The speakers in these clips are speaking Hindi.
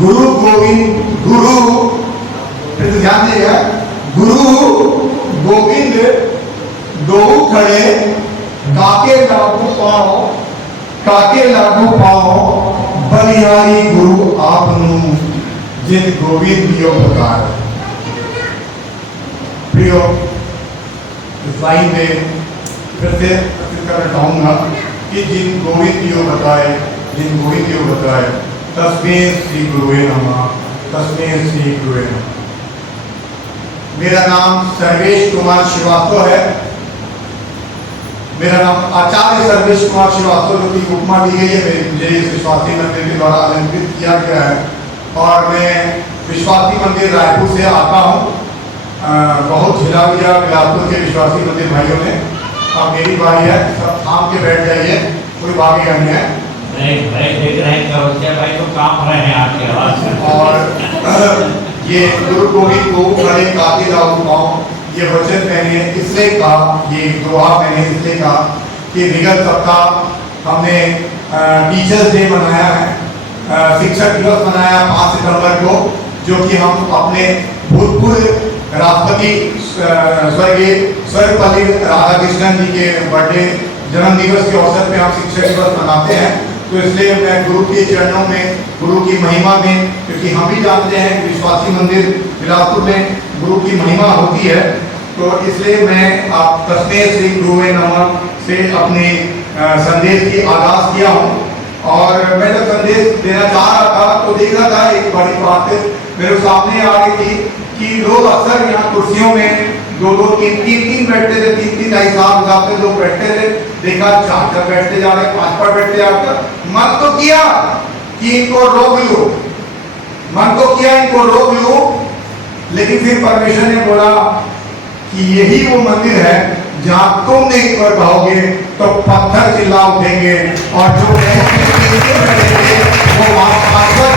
गुरु गोविंद, गुरु फिर तो ध्यान दिएगा, गुरु गोविंद दो खड़े काके लागू पाओ, काके लागू पाओ बलिहारी गुरु आपनु जिन गोविंद दियो बकार। प्रियो, इस लाइन में फिर से करना चाहूंगा कि जिन गोविंद दियो बताए, जिन गोविंद दियो बताए, तस्मै श्री गुरुवे नमः, तस्मै श्री गुरुवे नमः। मेरा नाम सर्वेश कुमार श्रीवास्तव है। मेरा नाम आचार्य सर्वेश कुमार श्रीवास्तव, जो की उपमा दी गई है मुझे इस विश्वासी मंदिर के द्वारा अलंकृत किया गया है। और मैं विश्वासी मंदिर रायपुर से आता हूँ। बहुत झिला दिया बिलासपुर के विश्वासी मंदिर भाइयों ने। अब मेरी बारी है, सब थाम के बैठ जाइए, कोई भागी नहीं है। भाई देख रहे हैं भाई तो कांप रहे हैं आपकी आवाज से। और ये गुरु गोविंद को खड़े काके लागू पाओ, ये वचन मैंने इसलिए कहा, ये दुआ मैंने इसलिए कहा कि विगत सप्ताह हमने टीचर्स डे मनाया है, शिक्षक दिवस मनाया 5 सितंबर को, जो कि हम अपने भूतपूर्व राष्ट्रपति स्वर्गीय सर्वपल्ली राधाकृष्णन जी के बर्थडे जन्म दिवस के अवसर पे हम शिक्षक दिवस मनाते हैं। तो इसलिए मैं गुरु के चरणों में, गुरु की महिमा में, क्योंकि हम भी जानते हैं कि विश्वासी मंदिर बिलासपुर में गुरु की महिमा होती है, तो इसलिए मैं आप तस्मै श्री गुरुवे नमः से अपने संदेश की आगाज किया हूँ। और मैं जब संदेश देना चाह रहा था तो देख रहा था एक बड़ी बात मेरे सामने आ रही थी कि लोग अक्सर यहाँ कुर्सियों में 2-2, 3-3 बैठते थे, 3-3 हिसाब से लोग बैठते थे। देखा 4 बैठते जा रहे, 5 बैठते जा रहे। मन तो किया कि इनको रोक लो, मन तो किया इनको रोक लो, लेकिन फिर परमेश्वर ने बोला कि यही वो मंदिर है जहाँ तुम नहीं कर पाओगे तो पत्थर चिल्ला उठेंगे, और जो बैठेंगे वो वहां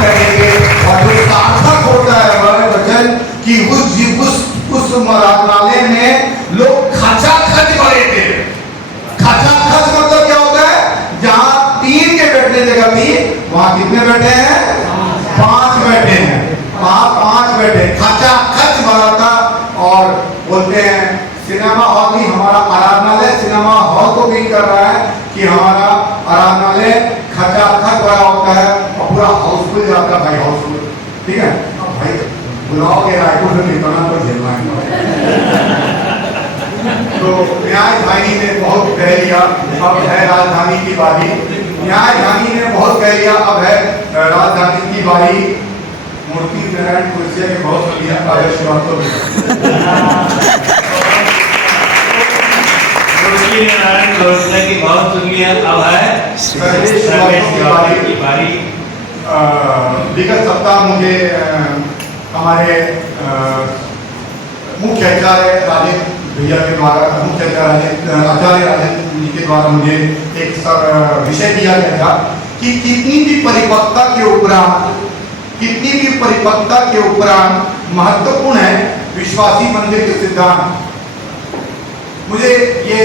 करेंगे। और जो सार्थक होता है हमारे वचन कि उस आराधनालय में लोग खचाखच भरे थे। खचाखच मतलब क्या होता है? जहाँ 3 के बैठने जगह थी, वहां कितने बैठे हैं? 5 बैठे हैं। वहां 5 बैठे, खचाखच भरा था। और बोलते हैं सिनेमा हॉल ही हमारा आराधनालय सिनेमा हॉल को भी कर रहा है कि हमारा आराधनालय खचाखच भरा होता है और पूरा हाउसफुल जाता है भाई, हाउसफुल। ठीक है भाई, बुलाओगे रायपुर से निकलना तो झेलना है। तो न्यायधानी ने बहुत कह लिया, अब है राजधानी की बारी। न्यायधानी ने बहुत कह लिया, अब है राजधानी की बारी। मूर्ति नारायण कुर्सिया के बहुत बढ़िया कार्य श्रीवास्तव नारायण कुर्सिया की बहुत सुनिए। अब है सर्वेश की बारी। विगत सप्ताह मुझे हमारे मुख्य आचार्य राजेंद्र भैया के द्वारा, मुख्य आचार्य राजेंद्र जी के द्वारा मुझे एक विषय दिया गया था कि कितनी भी परिपक्वता के उपरांत महत्वपूर्ण है विश्वासी मंदिर के सिद्धांत। मुझे ये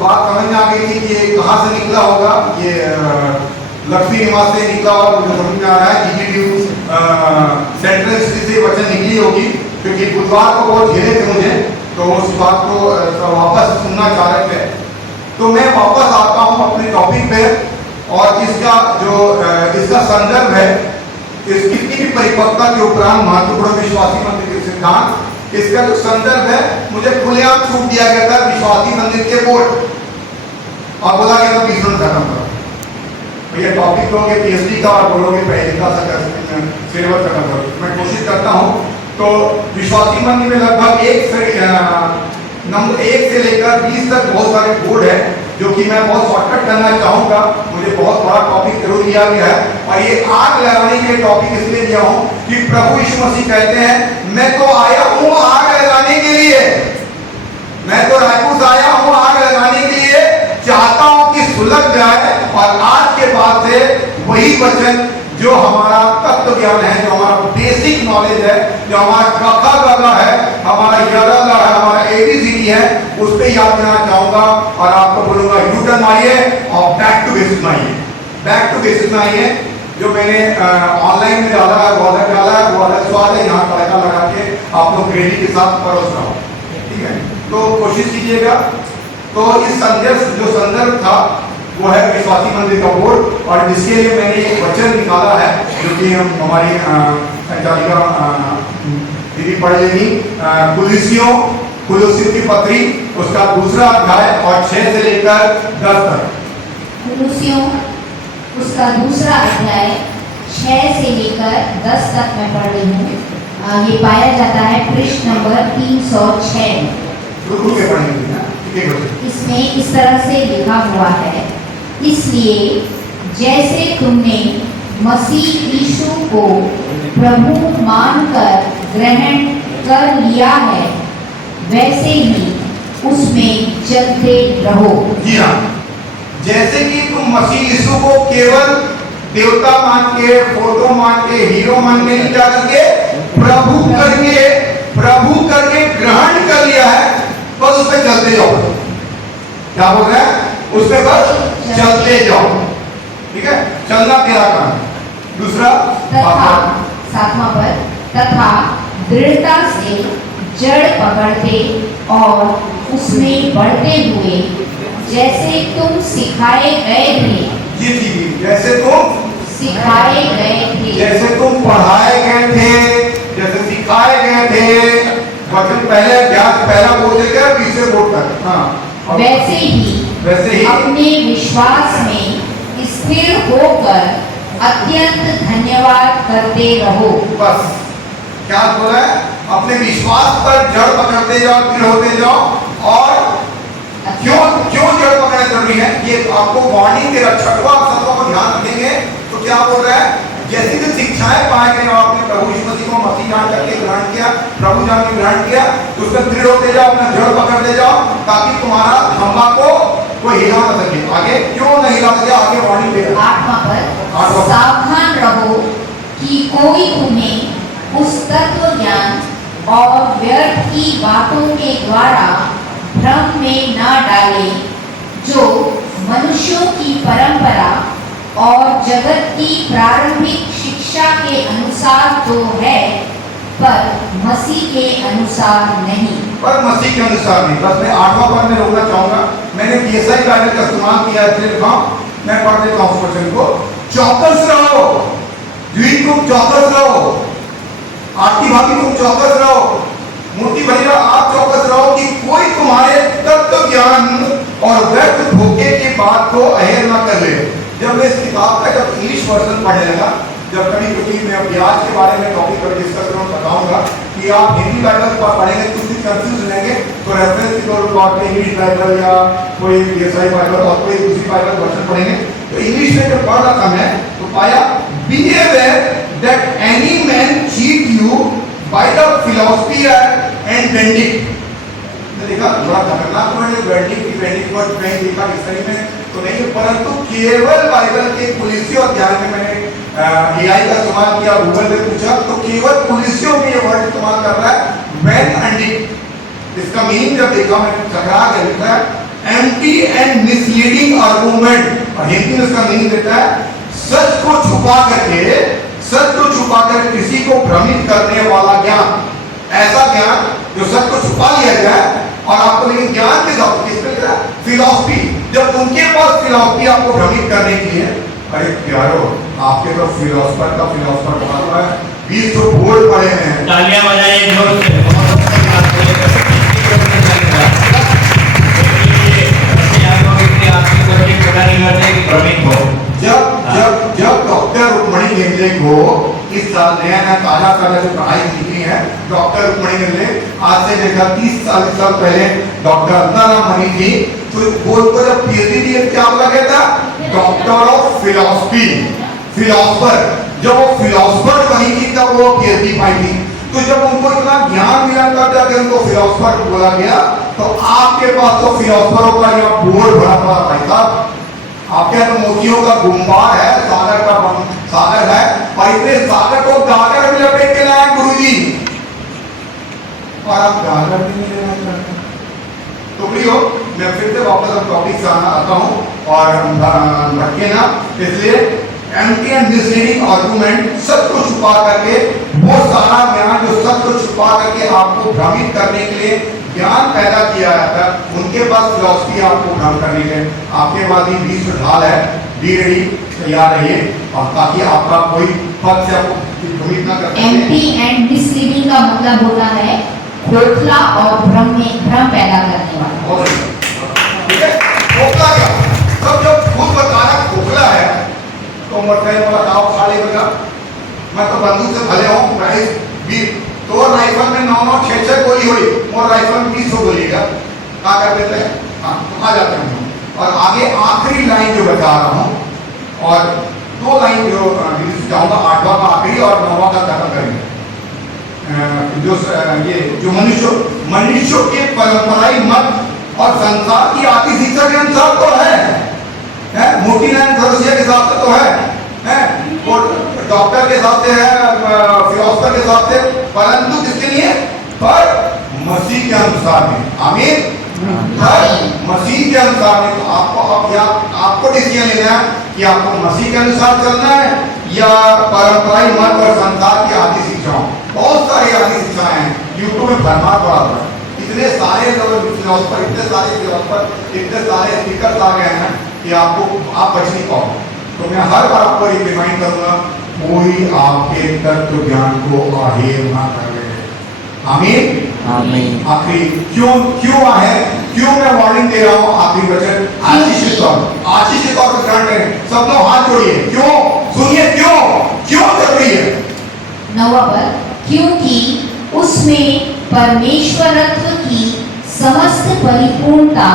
बात समझ में आ गई थी कि ये कहाँ से निकला होगा, ये लक्ष्मी निवास से निकला होगा, मुझे समझ में आ रहा है। GGDU सेंट्रल स्थिति से वचन निकली होगी, क्योंकि बुधवार को बहुत घेरे थे मुझे, तो उस बात को वापस सुनना चाह रहे थे। तो मैं वापस आता हूँ अपने टॉपिक पे, और इसका संदर्भ है, इस कितनी भी परिपक्वता के उपरांत महत्वपूर्ण विश्वासी मंदिर के सिद्धांत, इसका जो संदर्भ है मुझे खुलेआम छूट दिया गया था विश्वासी मंदिर के बोर्ड, और बोला गया था भीषण खत्म करो भैया, टॉपिक लोगे PhD का और बोलोगे पहले का सिलेबस खत्म करो। मैं कोशिश करता हूँ। तो विश्वासी मंदिर में लगभग नंबर 1 से लेकर 20 तक बहुत सारे बोर्ड है, जो कि मैं बहुत शॉर्टकट करना चाहूंगा। मुझे बहुत बड़ा टॉपिक जरूर दिया गया है, और ये आग लगाने के टॉपिक इसलिए दिया हूं कि प्रभु यीशु मसीह कहते हैं मैं तो आया हूं आग लगाने के लिए, मैं तो रायपुर से आया हूं आग लगाने के लिए, चाहता हूं कि सुलग जाए। और आज के बाद से वही वचन जो हमारा तत्व ज्ञान है, जो हमारा बेसिक नॉलेज है, जो हमारा कथा गगा है, हमारा यदा है, हमारा ABCD है, उस पर याद करना चाहूंगा। और आपको बोलूंगा यू टर्न आइए और बैक टू बेसिस में आइए, बैक टू बेसिस में आइए। जो मैंने ऑनलाइन में डाला है बहुत स्वाद है, यहाँ तड़का लगा के आप लोग ग्रेवी के साथ परोस रहा हो, ठीक है। तो कोशिश कीजिएगा। तो इस संदेश जो संदर्भ था वो है विश्वासी मंदिर का बोर्ड, और जिसके लिए मैंने एक वचन निकाला है जो कि हम हमारी संचालिका दीदी पढ़ लेंगी। कुलुस्सियों की पत्री उसका 2 अध्याय और 6 से लेकर 10 तक। कुलुस्सियों उसका 2 अध्याय 6 से लेकर 10 तक मैं पढ़ रही हूँ। ये पाया जाता है पृष्ठ नंबर 306 में। रुक के पढ़ेंगे ना, ठीक है। इसमें इस तरह से लिखा हुआ है, इसलिए जैसे तुमने मसीह यीशु को प्रभु मानकर ग्रहण कर लिया है, वैसे ही उसमें चलते रहो। जी हाँ, जैसे कि तुम मसीह यीशु को केवल देवता मान के, फोटो मान के, हीरो मान के नहीं, क्या करके प्रभु करके ग्रहण कर लिया है, बस उस पे चलते जाओ। क्या बोल रहे हैं? उस पे बस चलते जाओ, ठीक है। चलना तेरा काम है। दूसरा तथा 7वां पद, तथा दृढ़ता से जड़ पकड़ते और उसमें बढ़ते हुए जैसे तुम सिखाए गए थे। ये थी, जैसे तुम सिखाए गए थे, जैसे तुम पढ़ाए गए थे, जैसे सिखाए गए थे। वचन पहला बोल देगा, पीछे बोल कर। हाँ, वैसे ही अपने विश्वास में स्थिर होकर अत्यंत धन्यवाद करते रहो। बस क्या बोला है? अपने विश्वास पर जड़ पकड़ते जाओ, दृढ़ होते जाओ। और क्यों जड़ पकड़ना जरूरी है? ये आपको वार्निंग दे रहा। 6वां सत्वा को ध्यान रखेंगे तो क्या बोल रहा है? जैसी जो शिक्षाएं पाए गए, आपने प्रभु यीशु मसीह को मसीह जान करके ग्रहण किया, प्रभु जान के ग्रहण किया, तो उसमें दृढ़ होते जाओ, अपना जड़ पकड़ते जाओ, ताकि तुम्हारा खंभा को कोई हिला ना सके। आगे क्यों नहीं हिला सके? आगे वार्निंग दे रहा। 8वां पद, सावधान रहो कि कोई तुम्हें उस तत्व ज्ञान और व्यर्थ की बातों के द्वारा भ्रम में न डाले, जो मनुष्यों की परंपरा और जगत की प्रारंभिक शिक्षा के अनुसार तो है, पर मसीह के अनुसार नहीं। पर मसीह के अनुसार नहीं। बस मैं 8वां पद में रोकना चाहूंगा। मैंने बीएसआई बाइबल का इस्तेमाल किया है, इसलिए मैं पढ़ देता हूं उस वचन को। चौकस रहो, तुम चौकस रहो, आरती भाभी तुम चौकस रहो, मूर्ति भैया आप चौकस रहो कि कोई तुम्हारे तत्व ज्ञान और व्यर्थ धोखे की बात को अहेर न कर ले। जब मैं इस किताब का इंग्लिश वर्जन पढ़ेगा, जब कभी क्योंकि मैं ब्याज के बारे में टॉपिक पर डिस्कस करूँ, बताऊंगा कि आप हिंदी बाइबल पढ़ेंगे तो कुछ कंफ्यूज रहेंगे, तो रेफरेंस के तौर पर इंग्लिश बाइबल या कोई बीएसआई बाइबल और कोई दूसरी बाइबल वर्जन पढ़ेंगे। तो इंग्लिश में जब पढ़ रहा था मैं, तो पाया be aware that any man cheat you by the philosophy and bending. देखा थोड़ा खतरनाक मैंने बेंडिंग वर्ड नहीं देखा इस तरह में तो नहीं, परंतु केवल बाइबल के कुलुस्सियों अध्याय में मैंने एआई का इस्तेमाल किया, गूगल पे पूछा, तो केवल कुलुस्सियों में ये वर्ड इस्तेमाल कर रहा है वेन एंडिंग। इसका मीनिंग जब देखा मैंने टकरा के लिखा है एम्प्टी एंड मिसलीडिंग आर्गुमेंट, और हिंदी में इसका मीनिंग देता है सच को छुपा कर किसी को भ्रमित करने वाला ज्ञान। ऐसा ज्ञान जो सच को छुपा लिया जाए और आपको, लेकिन ज्ञान के साथ किसमें फिलॉसफी, जब उनके पास फिलॉसफी आपको भ्रमित करने की है। अरे प्यारो, आपके तो फिलॉसफर बना है, 20 तो बोर्ड पड़े हैं। तालियां बजाइए जोर से। जब डॉक्टर रुक्मणी गेंदे को इस साल नया ताजा जो पढ़ाई निकली है, डॉक्टर रुक्मणी गेंदे आज से देखा 30 साल पहले डॉक्टर अंतराम मणि थी, तो वो जब पीएचडी दी क्या बोला गया था? Doctor of philosophy, philosopher. जब वो फिलॉसफर बनी थी तब वो पीएचडी पाई थी। तो जब उनको इतना ज्ञान मिला तब जाके उनको फिलॉसफर बोला गया। तो आपके पास तो फिलॉसफरों का यहाँ बोर्ड भरा पड़ा भाई साहब। आपके यहाँ तो मोतियों का गुंबार है, सागर है, और इतने सागर को गागर में लपेट के लाए गुरुजी, और आप गागर भी नहीं लेना चाहते। तो प्रियो, मैं फिर से वापस हम टॉपिक से आता हूँ और भटके ना। इसलिए एम्प्टी एंड मिसलीडिंग आर्गुमेंट, सच को छुपा करके वो सारा ज्ञान जो सत्य को छुपा करके आपको भ्रमित करने के लिए ज्ञान पैदा किया जाता है, उनके पास फिलॉसफी आपको भ्रम करने के लिए। आपके पास ही 20 ढाल है, बी रेडी, तैयार रहिए, और ताकि आपका कोई पद से आपको भ्रमित ना कर सके। एंटी एंड मिसलीडिंग का मतलब होता है खोखला और भ्रम पैदा करने वाला। और ठीक है, खोखला क्या? सब जब खुद बताना खोखला है तो मरते बताओ खाली बजा, मैं तो बंदूक से भले हूँ, तो राइफल में 9-9 6-6 गोली हुई, और राइफल में 20 गोली का क्या कर देते हैं? हाँ, तो आ जाते हैं। और आगे आखिरी लाइन जो बता रहा हूँ, और 2 लाइन जो चाहूँगा, 8वां का आखिरी और 9वां का खत्म करेंगे। जो ये जो मनुष्यों के परंपराई मत और संसार की आती शिक्षा के अनुसार तो है, मोतीलाल भरोसिया के हिसाब से तो है, और डॉक्टर के हिसाब से है, फिलोसफर के हिसाब से, परंतु किसके लिए? पर मसीह के अनुसार में। आमीन। पर मसीह के अनुसार में। तो आपको अब या आपको डिसीजन लेना है कि आपको मसीह के अनुसार चलना है या परंपराई मत और संसार की आदि शिक्षाओं। बहुत सारी आदि शिक्षाएं हैं, यूट्यूब में भरमार पड़ा हुआ है, इतने सारे फिलोसफर, इतने सारे स्पीकर आ गए हैं कि आप बच नहीं पाओगे। तो मैं हर बार आपको एक रिमाइंड करूंगा, कोई आपके तत्व ज्ञान को आहेर ना कर ले। आमीन। आमीन। आखिरी क्यों है, क्यों मैं वार्निंग दे रहा हूँ? आखिरी वचन आशीषित और ग्रहण करें। सब लोग हाथ जोड़िए। क्यों? सुनिए, क्यों जरूरी है? 9वां पद, क्योंकि उसमें परमेश्वरत्व की समस्त परिपूर्णता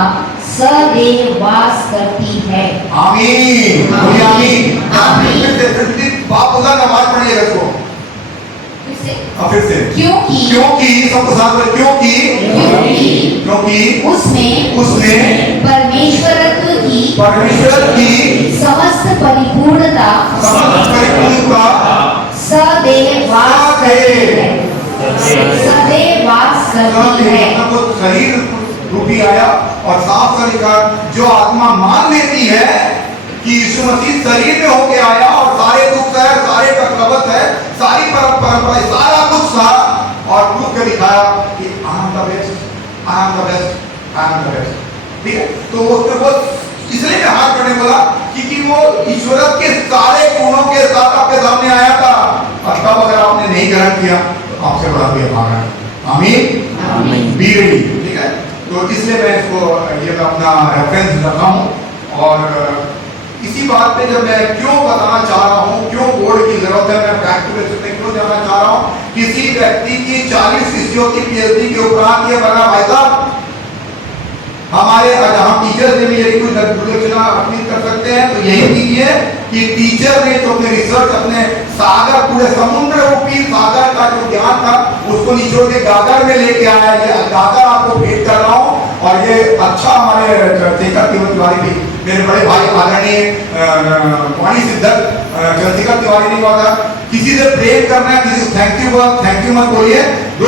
सदैव वास करती है। आमीन। आमीन। आमीन। बाप बोला ना, आवाज पढ़िएगा इसको फिर से। क्योंकि सबको साथ में, क्योंकि उसमें परमेश्वरत्व की समस्त परिपूर्णता सदैव वास करती है। शरीर रूपी आया और साफ से लिखा, जो आत्मा मान लेती है कि यीशु मसीह शरीर में होके आया और सारे दुख है, सारे कष्ट है, सारी परंपरा, सारा कुछ सहा और प्रूफ के दिखाया कि आई एम द बेस्ट। ठीक है, तो उसने वो इसलिए मैं हाथ करने बोला क्योंकि वो ईश्वर के सारे गुणों के साथ आपके सामने आया था, और तब अगर आपने नहीं ग्रहण किया तो आपसे बड़ा कोई भागा है। आमीन। Be ready. ठीक है, तो इसलिए मैं इसको ये अपना रेफरेंस रखा हूँ। और इसी बात पे जब मैं क्यों बताना चाह रहा हूँ, क्यों बोर्ड की जरूरत है, मैं बैक टू बेसिक्स में क्यों जाना चाह रहा हूँ। किसी व्यक्ति की 40 विषयों की पीएचडी के उपरांत ये बना, भाई साहब हमारे हम टीचर ने भी यदि कोई दुर्लक्षणा अर्पित कर सकते हैं तो यही कीजिए कि टीचर ने जो अपने रिसर्च, अपने सागर, पूरे समुद्र रूपी सागर का जो ज्ञान था उसको निचोड़ के गागर में लेके आया। ये गागर आपको भेंट कर रहा हूँ, और ये अच्छा हमारे चंद्रशेखर तिवारी भी, मेरे बड़े भाई आदरणीय वाणी सिद्धक चंद्रशेखर तिवारी ने कहा था, किसी से प्रेम करना है, किसी को थैंक यू मत बोलिए, दो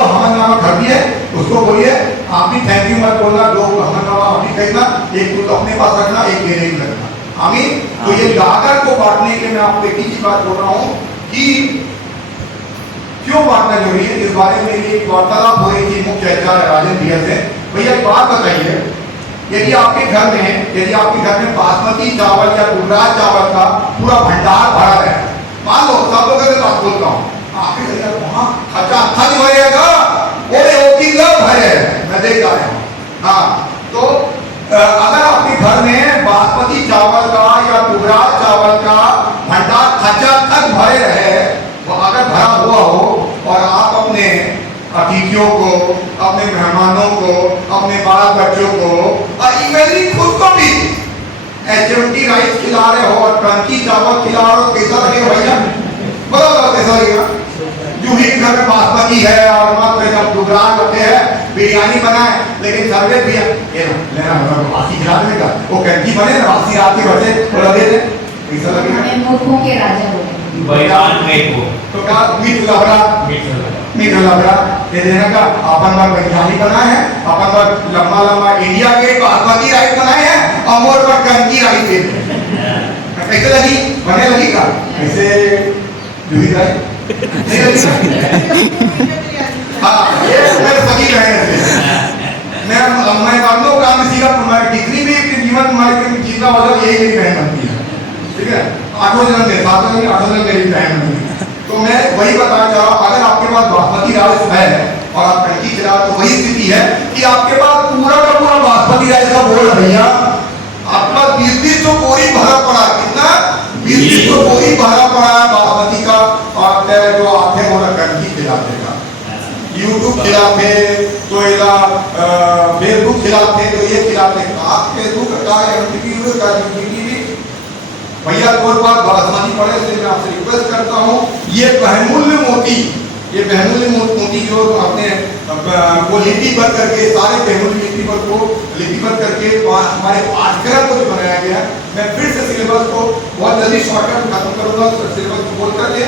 हमनामा खा दिए उसको बोलिए, आप भी थैंक यू मत बोलना, 2 हमनामा आप भी कहना, एक तो अपने पास रखना, एक देने में रखना। आमीन। तो ये गागर को बांटने के मैं आपको एक ही बात बोल रहा हूँ कि क्यों बांटना जरूरी है। इस बारे में एक वार्तालाप हो रही थी मुख्य आचार्य राजन भैया से। भैया एक बात बताइए, यदि आपके घर में बासमती चावल या गुजरात चावल का पूरा भंडार भरा है, मान लो सब लोगों से बात बोलता हूँ, आपके वहां खच भरेगा, मैं देख रहा हूँ। हाँ, तो अगर आपके घर में बासमती चावल का या गुजरात चावल का भंडार खचाखच भरे रहे, वो अगर भरा हुआ हो, और आप अपने अतिथियों को, अपने मेहमानों को, अपने बाल बच्चों को, और इवन खुद को भी HMT राइस खिला रहे हो और क्रंची चावल खिला रहे हो, कैसा लगेगा भैया? बताओ कैसा लगेगा? जो ही घर में बासमती है और मत जब गुजरात होते हैं बिरयानी बनाए, लेकिन सर्वे भी ये लेना बासी खिला देगा, वो क्रंची बने ना, बासी रात के बचे वो लगे थे, कैसा लगेगा? मूर्खों के राजा हो गए। तो क्या मीठ लबड़ा ये देने का अपन बार बिरयानी बनाए हैं, अपन बार लंबा इंडिया के बासमती राइस बनाए हैं, और मोर पर क्रंची राइस दे। कैसे लगी? बने लगी का? ऐसे जूही राय नहीं लगी? हाँ, ये मेरे सगी बहन है। मैं मानता हूँ काम इसी का डिग्री भी जीवन में जीतना मतलब यही मेरी बहन बनती है, ठीक है? 8 जन्म में 7 जन्म में 8 जन्म मेरी बहन बनती है। तो मैं वही बताना चाह रहा हूँ, अगर आपके पास बासमती राइस है और आप टंकी चला, तो वही स्थिति है कि आपके पास पूरा का पूरा बासमती राइस का बोल भैया, आपके पास 20 तो बोरी भरा पड़ा, कितना 20 तो बोरी भरा पड़ा है बासमती का, और जो आते वो टंकी खिलाते का, यूट्यूब खिलाते तो इला फेसबुक खिलाते तो ये खिलाते का, फेसबुक का एमटीवी का टीवी भैया कोई बात बासमती पड़े, इसलिए मैं आपसे रिक्वेस्ट करता हूँ, ये बहुमूल्य मोती, ये बहुमूल्य मोती जो आपने वो लिपिबद्ध करके, सारे बहुमूल्य लिपिबद्ध को लिपिबद्ध करके हमारे पाठ्यक्रम को जो बनाया गया है, मैं फिर से सिलेबस को बहुत जल्दी शॉर्टकट खत्म करूंगा, सिलेबस को बोल करके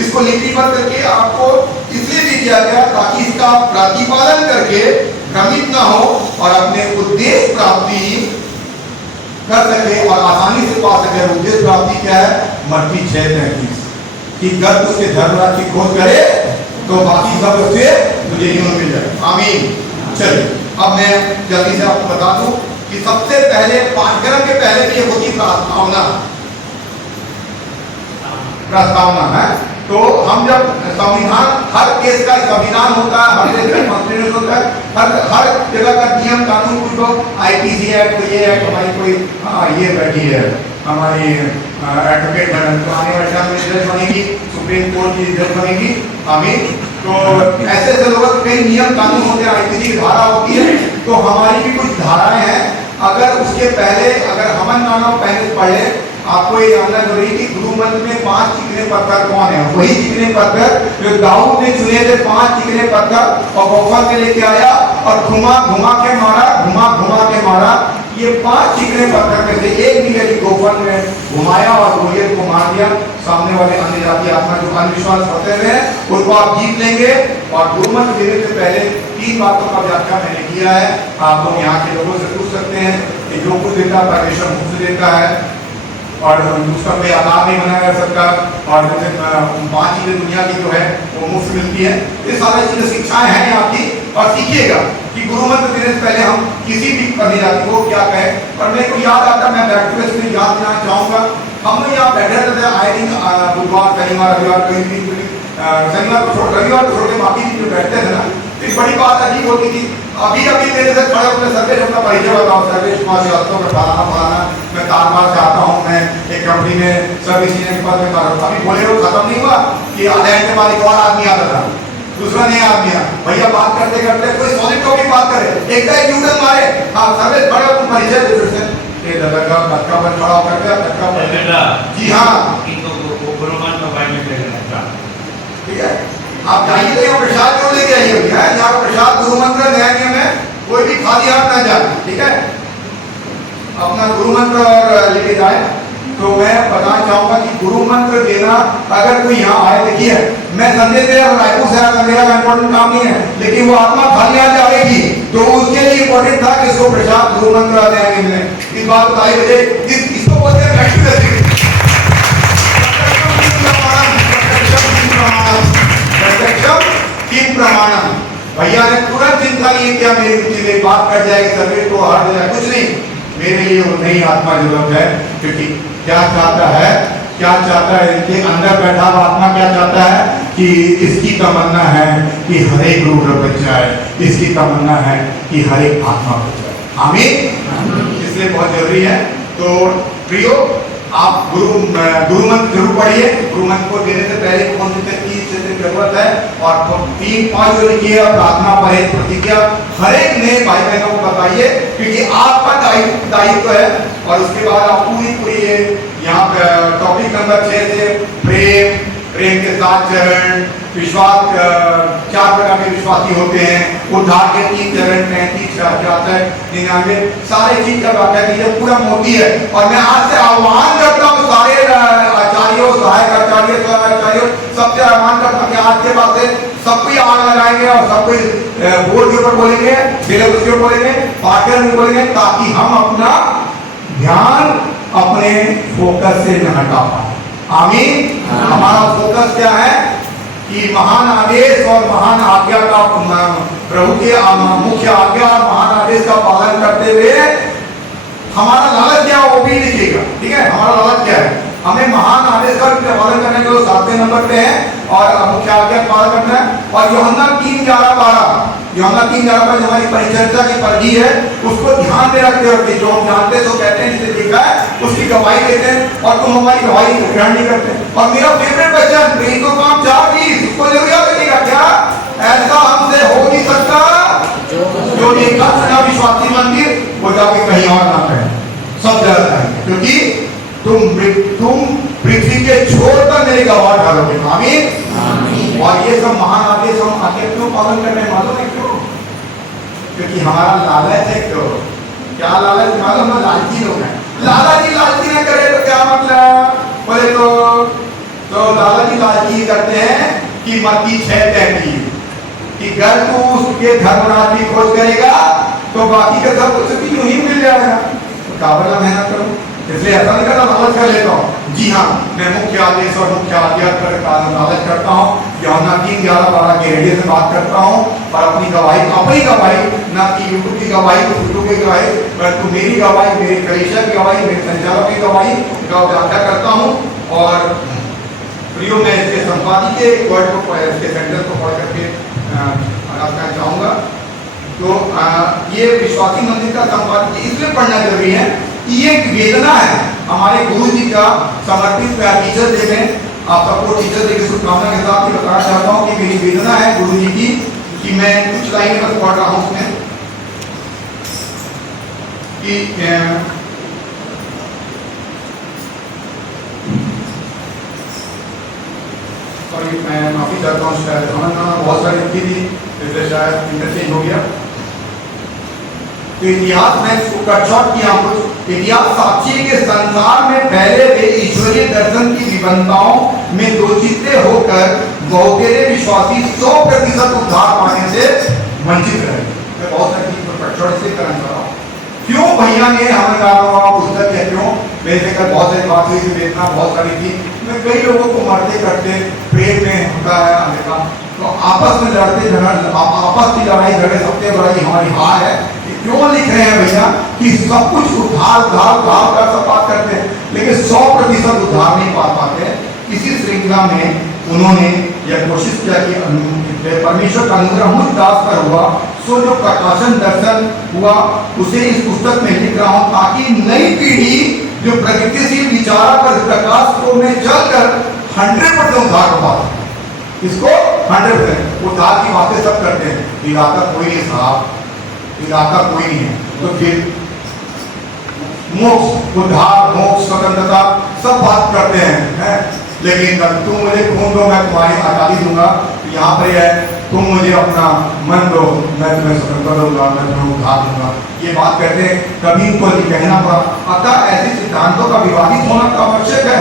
इसको लिपिबद्ध करके आपको इसलिए भी दिया गया ताकि इसका प्रतिपादन करके भ्रमित ना हो और अपने उद्देश्य प्राप्ति कर सके और आसानी से पा सके। उद्देश्य प्राप्ति क्या है? मत्ती 6:33 कि गर्भ उसके धर्मराज की खोज करे तो बाकी सब उससे तुझे यूं मिल जाए। आमीन। चलिए अब मैं जल्दी से आपको बता दूं कि सबसे पहले पाठ्यक्रम के पहले भी ये होती प्रस्तावना है। तो हम जब संविधान, हर देश का संविधान होता है, हर देश का कॉन्स्टिट्यूशन होता है, हर जगह का नियम कानून, कुछ आईपीसी एक्ट, ये एक्ट हमारी कोई ये बैठी है हमारी एडवोकेट बनने, तो आने वाले टाइम में जज बनेगी, सुप्रीम कोर्ट की जज बनेगी। आमीन। तो ऐसे ऐसे लोग कई नियम कानून होते हैं, आईपीसी की धारा होती है, तो हमारी भी कुछ धाराएं हैं। अगर उसके पहले अगर हमन नाना पहले पढ़े, आपको ये जानना जरूरी कि गुरु मंत्र में 5 चिकने पत्थर कौन है? वही चिकने पत्थर जो दाऊद ने चुने थे, 5 चिकने पत्थर, और गोफर के लेके आया और घुमा घुमा के मारा। ये 5 चिकने पत्थर में से एक भी यदि गोफर ने घुमाया और गोलियत को मार दिया, सामने वाले अन्य जाति आत्मा जो अंधविश्वास होते हुए उनको आप जीत लेंगे। और गुरु मंत्र देने से पहले 3 बातों का व्याख्या मैंने किया है, आप लोग यहाँ के लोगों से पूछ सकते हैं कि जो कुछ देता है परमेश्वर मुफ्त देता है और उसका कोई आधार नहीं बनाया जा सकता, और जैसे 5 चीजें दुनिया की जो है वो मुफ्त मिलती है। ये सारी चीजें शिक्षाएं हैं यहाँ की, और सीखिएगा कि गुरु मंत्र देने से पहले हम किसी भी करने जाति को क्या कहें। और मेरे को याद आता, मैं बैक टू में याद देना चाहूँगा, हम लोग यहाँ बैठे रहते थे आए दिन, बुधवार शनिवार रविवार, कहीं भी शनिवार को रविवार को छोड़ के बाकी दिन जो बैठते थे ना, तो बड़ी बात अजीब होती थी। अभी मेरे से खड़े होकर सर्वेश अपना परिचय बताओ, सर्वेश कुमार श्रीवास्तव में फलाना मैं तारबार से आता हूँ, मैं एक कंपनी में सर्विस इंजीनियर के पास में कार्य। अभी बोले वो खत्म नहीं हुआ कि आधे घंटे बाद एक और आदमी आता था, दूसरा नया आदमी आया, भैया बात करते करते कोई सॉलिड टॉपिक बात करे, एक यूटर्न मारे, हाँ सर्वेश खड़े होकर परिचय दे फिर से धक्का पर खड़ा होकर धक्का पर। जी हाँ, ठीक है, आप जाइए तो यहाँ प्रसाद जरूर लेके आइए भैया, यहाँ प्रसाद गुरु मंत्र नया नियम है, कोई भी खाली हाथ ना जाए, ठीक है, अपना गुरु मंत्र और लेके जाए। तो मैं बताना चाहूंगा कि गुरु मंत्र देना, अगर कोई यहाँ आए, देखिए मैं संदेश दे रायपुर से आया, मेरा इंपॉर्टेंट काम नहीं है, लेकिन वो आत्मा खाली हाथ आएगी तो उसके लिए इंपॉर्टेंट था कि इसको प्रसाद गुरु मंत्र नया नियम में इस बात बताई वजह, इसको बोलते हैं किम प्रमाणम। भैया ने तुरंत चिंता नहीं किया मेरी बात कट जाएगी, सर्वे को हट जाए, कुछ नहीं, मेरे लिए वो नई आत्मा जरूरत है। क्योंकि क्या चाहता है इनके अंदर बैठा हुआ आत्मा क्या चाहता है कि इसकी तमन्ना है कि हर एक रूप बच जाए, इसकी तमन्ना है कि हर एक आत्मा बच जाए। आमीन। इसलिए बहुत जरूरी है। तो प्रियो, आप गुरु मंत्र जरूर पढ़िए। गुरु मंत्र को देने से पहले कौन सी चीज की जरूरत है, और 3-5 जो लिखिए, प्रार्थना पढ़े, प्रतिज्ञा हर एक नए भाई बहनों को बताइए, क्योंकि आपका दायित्व है। और उसके बाद आप पूरी यहाँ टॉपिक नंबर 6 से प्रेम के 7 चरण, विश्वास 4 प्रकार के विश्वासी होते हैं, उद्धार के 3 चरण, 35, 99 सारे चीज का व्याख्या कीजिए, पूरा मोटी है। और मैं आज से आह्वान करता हूँ सारे आचार्यों, सहायक आचार्यों, सबसे आह्वान करता हूँ कि आज के बाद से सब कोई आग लगाएंगे और सब कोई बोर्ड के ऊपर बोलेंगे, सिलेबस के ऊपर बोलेंगे, पाठ्यक्रम में बोलेंगे, ताकि हम अपना ध्यान अपने फोकस से न हटा पाए। आमीन। हमारा फोकस क्या है कि महान आदेश और महान आज्ञा का प्रभु के मुख्य आज्ञा और महान आदेश का पालन करते हुए हमारा लालच क्या है वो भी लिखिएगा, ठीक है। हमारा लालच क्या है, हमें महान आदेश का पालन करने के लिए 7वें नंबर पे है और मुख्य आज्ञा का पालन करना है। और यूहन्ना 3:11-12 यूहन्ना 3:11 पर हमारी परिचर्चा की परिधि है, उसको ध्यान में रखते हुए जो हम जानते तो कहते हैं, जिसे देखा है उसकी गवाही देते हैं और तुम हमारी गवाही ग्रहण नहीं करते। और मेरा फेवरेट वचन प्रेरितों का काम 4:20 उसको जरूर याद रखिएगा, क्या ऐसा हमसे हो नहीं सकता जो देखा सुना विश्वासी मंदिर वो जाके कहीं और ना कहे, सब जगह कहेंगे, क्योंकि तुम पृथ्वी के छोर पर मेरे गवाह ठहरोगे। आमीन। और ये सब महान आदेश हम आगे क्यों पालन कर रहे हैं मालूम है क्यों? क्योंकि हमारा लालच है। क्यों? क्या लालच मालूम है? लालची लोग हैं। लालची लालची न करे तो क्या मतलब? बोले तो लालची लालची करते हैं कि मत्ती 6:33 कि घर तू उसके धर्मराज की खोज करेगा तो बाकी का सब कुछ भी यूं ही मिल जाएगा, तो काबला मेहनत करो। इसलिए ऐसा नहीं करना, लालच कर लेता हूँ। जी हाँ, मैं मुख्य आदेश और मुख्य आज्ञा पर लालच करता हूँ। यूहन्ना 3:11-12 के रेडियो से बात करता हूँ और अपनी गवाही ना कि यूट्यूब की गवाही, फोटो की गवाही, परंतु मेरी गवाही, मेरे कलीसिया की गवाही, मेरे संचालक की गवाही का व्याख्या करता हूँ। और प्रियो मैं इसके संपादकीय वर्ड को इसके सेंटेंस को पढ़ करके कहना चाहूँगा। तो ये विश्वासी मंदिर का संपादकीय इसलिए पढ़ना जरूरी है कि ये एक वेदना है हमारे गुरु जी का समर्पित टीचर डे में। आप सबको टीचर डे की शुभकामना के साथ बताना चाहता हूँ कि मेरी वेदना है गुरु जी की कि मैं कुछ लाइनें बस पढ़ रहा हूँ उसमें कि सॉरी मैं माफी चाहता हूँ, शायद बहुत सारी लिखी थी इसलिए शायद इंटरचेंज हो गया। तो इतिहास में कट शॉर्ट किया कुछ। इतिहास साक्षी के संसार में फैले हुए ईश्वरीय दर्शन की विभिन्नताओं में दोचित्ते होकर बहुतेरे विश्वासी 100% उद्धार पाने से वंचित रहे। मैं बहुत सारी चीज पर कट शॉर्ट इसलिए करना चाह रहा हूँ। क्यों भैया ने हमें कहा पुस्तक है, क्यों मेरे से कल बहुत सारी बात हुई थी, वेदना बहुत सारी थी। मैं कई लोगों को मरते करते प्रेम में होता है देखा, तो आपस में लड़ते आपस की लड़ाई झगड़े सबसे बड़ी हमारी हार है। क्यों लिख रहे हैं भैया कि सब कुछ उद्धार का सब बात करते हैं लेकिन 100% उद्धार नहीं पा पाते। इसी श्रृंखला में उन्होंने यह कोशिश किया कि परमेश्वर का अनुग्रह मुझ दास पर हुआ, सो जो प्रकाशन दर्शन हुआ उसे इस पुस्तक में लिख रहा हूँ ताकि नई पीढ़ी जो प्रगतिशील विचार पर प्रकाश को में चलकर 100% उद्धार हो पाता। इसको 100% उद्धार की बातें सब करते हैं, इलाका कोई नहीं साहब, इलाका कोई नहीं है। तो फिर मोक्ष, उद्धार, मोक्ष, स्वतंत्रता सब बात करते हैं, लेकिन तुम मुझे खून दो मैं तुम्हारी आजादी दूंगा। यहाँ पर है तुम मुझे अपना मन दो मैं तुम्हें स्वतंत्रता दूंगा, मैं तुम्हें उद्धार दूंगा। ये बात करते हैं, कभी इनको कहना पड़ा। अतः ऐसे सिद्धांतों का विवादित होना तो आवश्यक है,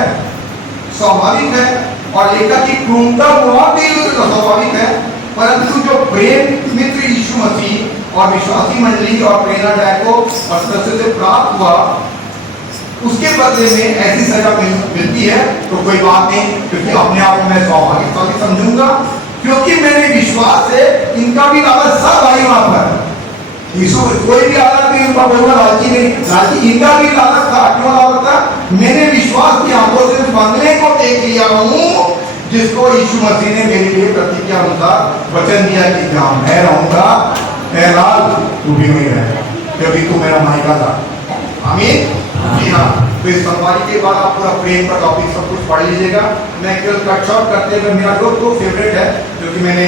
स्वाभाविक है, और लेखक की क्रूरता भी स्वाभाविक है। परंतु जो प्रेम मित्र यीशु मसीह और विश्वासी मंडली और प्रेरणादायकों और सदस्य से प्राप्त हुआ उसके बदले में ऐसी सजा मिलती है तो कोई बात नहीं, क्योंकि अपने आप को मैं स्वाभाविक समझूंगा, क्योंकि मेरे विश्वास से इनका भी लालच सब आई वहां पर। यीशु कोई भी आदत नहीं उनका बोलना लालची नहीं, लालची इनका भी लालच था। क्यों लालच था? मैंने विश्वास की आंखों से बंगले को देख लिया हूँ जिसको यीशु मसीह ने मेरे लिए प्रतिज्ञा अनुसार वचन दिया कि जहाँ मैं रहूंगा लाल तू भी वहीं रहेगा, क्योंकि तू मेरा मायका था। आमीन। जी हाँ, तो इस संवाद के बाद आप पूरा प्रेम का टॉपिक सब कुछ पढ़ लीजिएगा। मैं केवल कट शॉर्ट करते हुए मेरा दो फेवरेट है, क्योंकि मैंने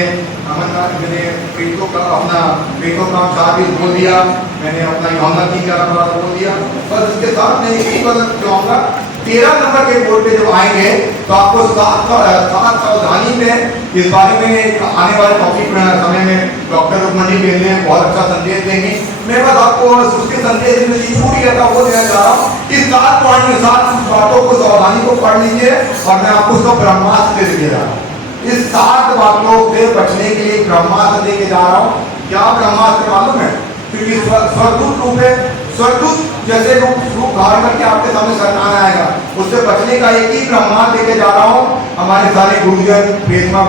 प्रेरितों का अपना प्रेरितों का 4 बोल दिया, मैंने अपना यूहन्ना 3:11 बोल दिया। बस इसके साथ मैं यही बदल चाहूँगा 13 नंबर के बोर्ड पे जब आएंगे तो आपको सात सावधानी में इस बारे में आने वाले टॉपिक समय में डॉक्टर रुक्मणी बेले बहुत अच्छा संदेश देंगे। मैं बस आपको उसके संदेश में छूट गया था वो देना चाह रहा हूँ। इस 7 पॉइंट में 7 बातों को सावधानी को पढ़ लीजिए और मैं आपको उसका ब्रह्मास्त्र दे रहा हूँ। इस 7 बातों से बचने के लिए ब्रह्मास्त्र देके जा रहा हूँ। क्या ब्रह्मास्त्र मालूम है? क्योंकि स्वरूप रूप है स्वर्गदूत जैसे रूप धारण करके आपके सामने शरणाने आएगा। उससे बचने का एक ही ब्रह्मांड लेके जा रहा हूँ। हमारे सारे गुरुजन, प्रेमा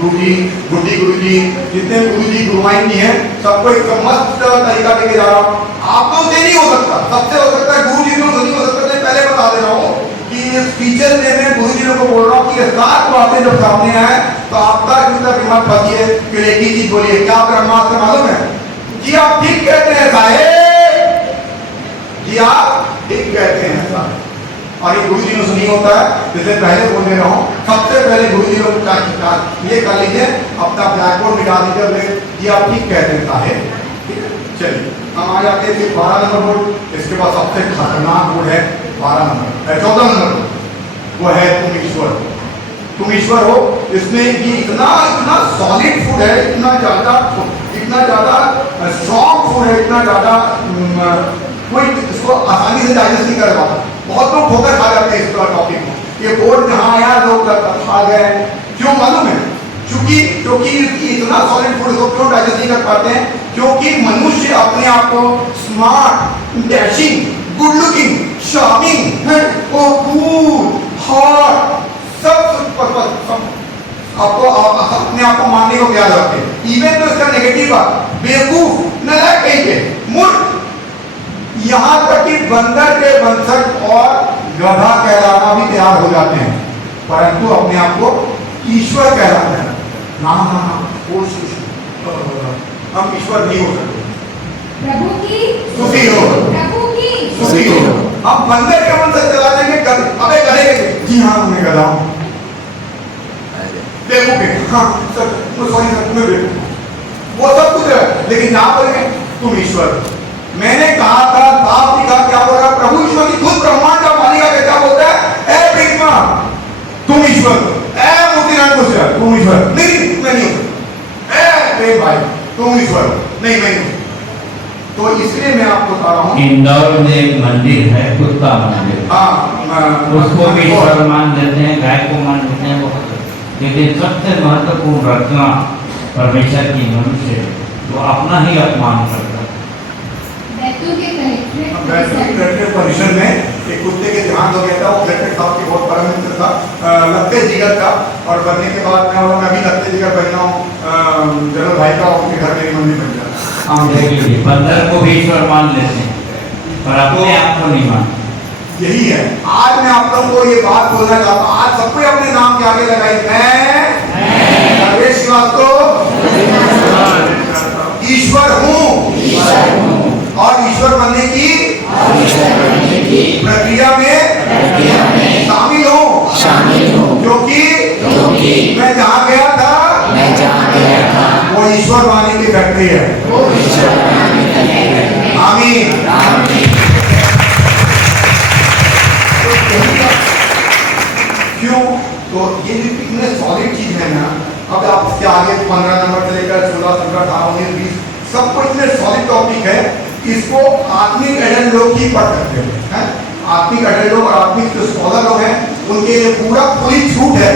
गुरुजी, गुड्डी गुरुजी, जितने गुरुजी गुरुमाइन जी हैं, सबको एक मस्त तरीका लेके जा रहा हूँ। आप लोग से नहीं हो सकता, सबसे हो सकता है, गुरुजी लोग नहीं हो सकता। पहले बता दे रहा हूँ कि इस टीचर ने मैं गुरुजी लोग को बोल रहा हूँ कि ये 7 बातें जब सामने आए तो आप तक दिमाग फंसिए। फिर एक ही चीज बोलिए, क्या ब्रह्मास्त्र मालूम है? जी आप ठीक कहते हैं साहेब, जी आप ठीक कहते हैं साहेब। और ये गुरुजी ने सुनी होता है, जैसे पहले बोल दे रहा हूँ, सबसे पहले गुरुजी लोग ये कर लीजिए, अपना ब्लैक बोर्ड मिटा दीजिए, जी आप ठीक कहते हैं साहेब। ठीक है, चलिए हम आ जाते हैं 12 नंबर बोर्ड। इसके बाद सबसे खतरनाक बोर्ड है 14 नंबर, वो है तुम ईश्वर, तुम ईश्वर हो। इसमें ये इतना सॉलिड फूड है, इतना ज्यादा स्ट्रॉन्ग फूड है, इतना ज्यादा कोई इसको आसानी से डाइजेस्ट नहीं कर पाता। बहुत लोग ठोकर खा जाते हैं इस टॉपिक को। ये बोर्ड जहाँ आया लोग खा गए, क्यों मालूम है? क्योंकि इतना सॉलिड फूड को क्यों डाइजेस्ट नहीं कर पाते हैं? क्योंकि मनुष्य अपने आप को smart, dashing, good looking, charming, cool, hot, सब आपको अपने आप को मानने को तैयार रखते हैं। इवन तो इसका नेगेटिव बात, बेवकूफ, नालायक कहेंगे, मूर्ख, यहाँ तक कि बंदर के वंशज और गधा कहलाना भी तैयार हो जाते हैं, परंतु अपने आप को ईश्वर कहलाते हैं। ना हम ईश्वर नहीं हो सकते। प्रभु की सुखी हो, प्रभु की सुखी हो। हम बंदर के वंशज चला देंगे, अबे गधे के, जी हाँ मैं गधा हूँ, बेवकूफ है, हाँ सर, सॉरी सर, मैं बेवकूफ, वो सब कुछ है, लेकिन यहाँ बोलेंगे तुम ईश्वर। मैंने कहा था, साफ लिखा, क्या बोल रहा? प्रभु ईश्वर की खुद ब्रह्मांड का मालिक है, क्या बोलता है? ए प्रीतमा तुम ईश्वर, ए मोतीराम कुशल तुम ईश्वर, नहीं मैं नहीं हूँ, ए प्रेम भाई तुम ईश्वर, नहीं मैं नहीं। तो इसलिए मैं आपको बता रहा हूँ, इंदौर में एक मंदिर है, कुत्ता मंदिर, हाँ उसको भी ईश्वर मान देते हैं, गाय को मान देते हैं, बहुत। लेकिन सबसे महत्वपूर्ण रचना परमेश्वर की मनुष्य, वो अपना ही अपमान करता है। कलेक्ट्रेट परिसर में एक कुत्ते के ध्यान हो गया था, वो कलेक्टर साहब के बहुत बड़ा मित्र था, लगते जिगर था, और बनने के बाद मैं भी लगते जिगर बना हूँ, जनरल भाई का उनके घर में मंदिर बन गया। हम देखिए बंदर को भी ईश्वर मान लेते हैं, पर अपने आप को नहीं मानते। यही है, आज मैं आप लोगों को ये बात बोलना चाहता हूँ। आज सबको अपने नाम के आगे लगाई, मैं सर्वेश श्रीवास्तव ईश्वर हूँ, और ईश्वर बनने की प्रक्रिया में शामिल हूँ, क्योंकि मैं जहाँ गया था वो ईश्वर वाणी की फैक्ट्री है। आमीन। क्यों? तो ये इतने सॉलिड चीज है ना। अब आप इसके आगे 15 नंबर से लेकर 16, 17, 18, 19, 20 सबको इतने सॉलिड टॉपिक है, इसको आत्मिक एडल्ट लोग ही पढ़ सकते हैं। आत्मिक एडल्ट लोग और आत्मिक जो स्कॉलर लोग हैं, उनके लिए पूरा खुली छूट है।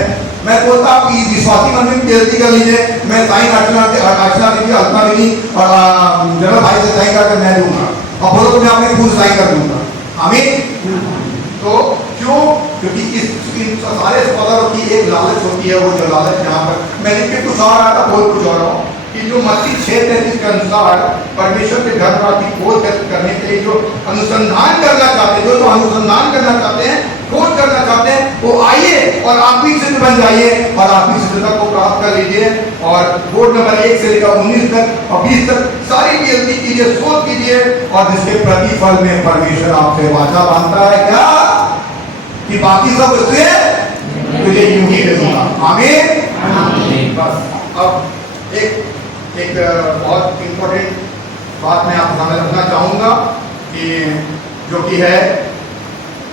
मैं बोलता हूँ कि विश्वासी मन में जल्दी कर लीजिए, मैं साइन अर्चना दीदी, अल्पना दीदी और जनरल भाई से साइन करके मैं दूंगा, और बोलो तो मैं अपने खुद साइन कर दूंगा। आमीन। तो क्यों? क्योंकि इस सारे स्कॉलरों की एक लालच होती है, वो जो लालच यहाँ पर मैं लिख के कुछ और रहा था, बोल कुछ और रहा हूँ कि जो मत्ती 6:33 के अनुसार परमेश्वर के धर्म की खोज करने के लिए जो अनुसंधान करना चाहते हैं, जो अनुसंधान करना चाहते हैं, खोज करना चाहते हैं, वो आइए और आत्मिक सिद्ध बन जाइए और आत्मिक सिद्धता को प्राप्त कर लीजिए। और बोर्ड नंबर 1 से लेकर 19 तक और 20 तक सारी गिनती कीजिए, शोध कीजिए, और जिसके प्रतिफल में परमेश्वर आपसे वाचा बांधता है क्या कि बाकी सब उससे तुझे यूं ही दे दूंगा। आमीन। बस अब एक बहुत इम्पोर्टेंट बात मैं आपको सामने रखना चाहूँगा कि जो कि है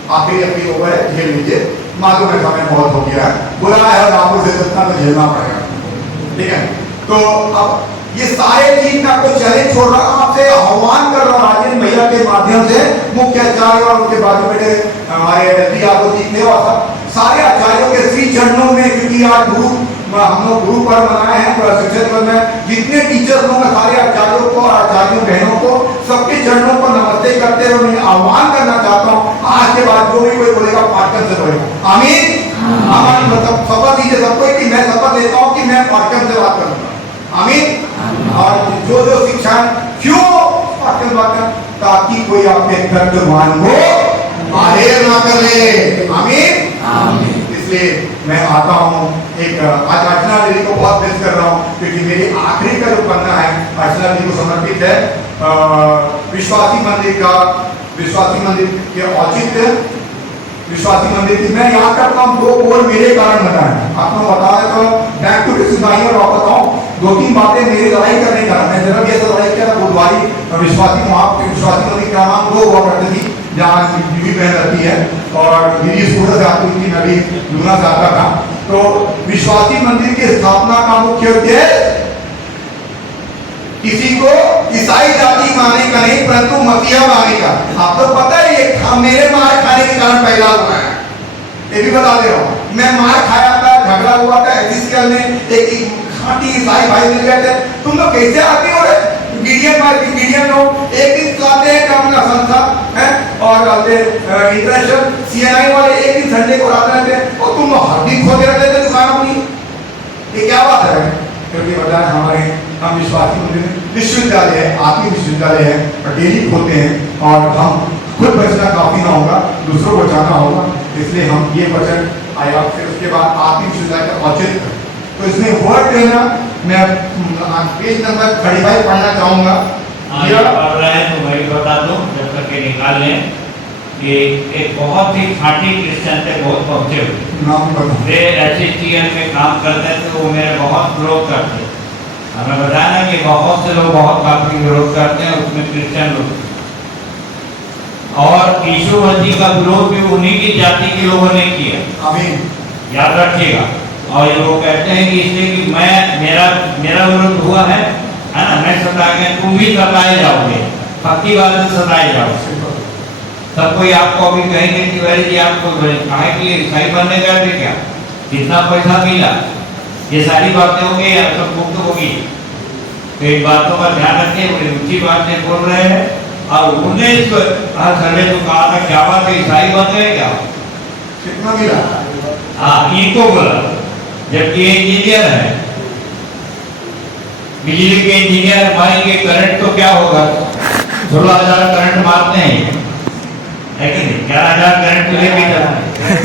आखिरी अपनी ओवर है, झेल लीजिए। मालूम है समय बहुत हो गया है, बुरा है और आपको से जितना तो झेलना पड़ेगा, ठीक है। तो अब ये सारे चीज में आपको चैलेंज छोड़ रहा हूँ, आपसे आह्वान कर रहा हूँ राजेंद्र भैया के माध्यम से, मुख्य आचार्य और उनके बाजू में हमारे यादव जी थे और सब सारे आचार्यों के श्री चरणों में, क्योंकि आज गुरु हम लोग गुरु पर्व मनाए हैं शिक्षक दिवस में जितने टीचर्स लोग हैं सारे आचार्यों को आचार्यों बहनों को सबके चरणों को नमस्ते करते हुए मैं आह्वान करना चाहता हूँ आज के बाद जो भी कोई बोलेगा पाठ्यक्रम से बोलेगा आमीन आमीन। मतलब शपथ दीजिए सबको कि मैं शपथ लेता हूँ कि मैं पाठ्यक्रम से बात करूंगा आमीन। और जो जो शिक्षा क्यों पाठ्यक्रम बात कर ताकि कोई आपके तर्कवान को आहेर ना करे आमीन। इसलिए मैं आता हूँ एक आज अर्चना दीदी को बहुत मिस कर रहा हूँ क्योंकि मेरी आखिरी का जो पन्ना है अर्चना दीदी को समर्पित है विश्वासी मंदिर के औचित्य विश्वासी मंदिर की मैं याद करता हूँ दो बोल मेरे कारण बताए आपको बताया तो बैक टू सुनाई और वापस आऊँ दो तीन बातें मेरी लड़ाई करने का मैं जब ये लड़ाई किया था बुधवारी विश्वासी मंदिर का नाम दो हुआ करती थी जहाँ दीदी बहन रहती है और दीदी स्कूल से आती थी मैं भी लूना से आता था। तो विश्वासी मंदिर की स्थापना का मुख्य उद्देश्य किसी को ईसाई जाति मानने का नहीं परंतु मसीहा मानने का। आपको पता है ये मेरे मार खाने के कारण पहला हुआ है ये भी बता दे रहा हूँ। मैं मार खाया था झगड़ा हुआ था एथिकल में एक खाटी ईसाई भाई मिल गए थे तुम लोग कैसे आदमी हो रहे गिडियन लोग एक दिन चलाते हैं काम का संस्था है और इंटरनेशनल सीएनआई वाले एक दिन संडे को रात रहते हैं और तुम हर दिन खोते रहते थे दुकान अपनी ये क्या बात है क्योंकि बताया हमारे हम विश्वासी मंदिर विश्वविद्यालय है आत्मिक विश्वविद्यालय है और डेली खोलते हैं और हम खुद बचना काफी ना होगा दूसरों को बचाना होगा इसलिए हम ये वचन आया फिर उसके बाद आत्मिक विश्वविद्यालय का औचित्य तो इसमें वर्ड लेना मैं पेज नंबर 35 पढ़ना चाहूंगा। पढ़ रहे हैं तो मैं बता दूं जब तक के निकाल लें कि एक बहुत ही खाटी क्रिश्चियन थे बहुत पहुंचे हुए वे ऐसे चीज में काम करते थे वो मेरे बहुत विरोध करते हमें बताया ना कि बहुत से लोग बहुत काफी विरोध करते हैं उसमें क्रिश्चियन लोग और यीशु मसीह का विरोध भी उन्हीं की जाति के लोगों ने किया आमीन याद रखिएगा। और ये लोग कहते हैं कि इसलिए कि मेरा विरोध हुआ है ना मैं सता गया तुम भी सताए जाओगे भक्ति वाले सताए जाओगे तब कोई आपको अभी कहेंगे कि भाई जी आपको कहे कि ईसाई बनने गए थे क्या कितना पैसा मिला ये सारी बातें होंगी या सब मुक्त होगी तो इन बातों का ध्यान रखिए बड़ी ऊंची बातें बोल रहे हैं और उन्होंने सर्वे तो कहा था क्या बात है ईसाई बन गए क्या कितना मिला हाँ इनको बोला जबकि इंजीनियर है बिजली के इंजीनियर मारेंगे करंट तो क्या होगा 16,000 करंट मारते हैं है कि नहीं 11,000 करंट लेके जाते हैं